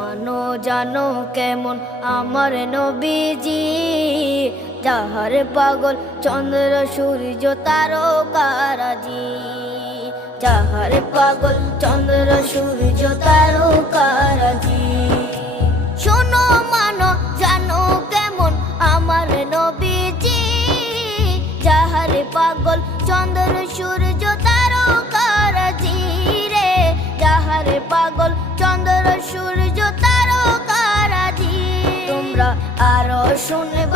মানো জানো কেমন আমার নবীজি, যাহার পাগল চন্দ্র সূর্য তারকারাজি, যাহার পাগল চন্দ্র সূর্য তারকারাজি। শোনো মানো জানো কেমন আমার নবীজি, যাহার পাগল চন্দ্র সূর্য তারকারাজি রে, যাহার পাগল চন্দ্র সূর্য তারকারাজি। তোমরা আরো শুনবে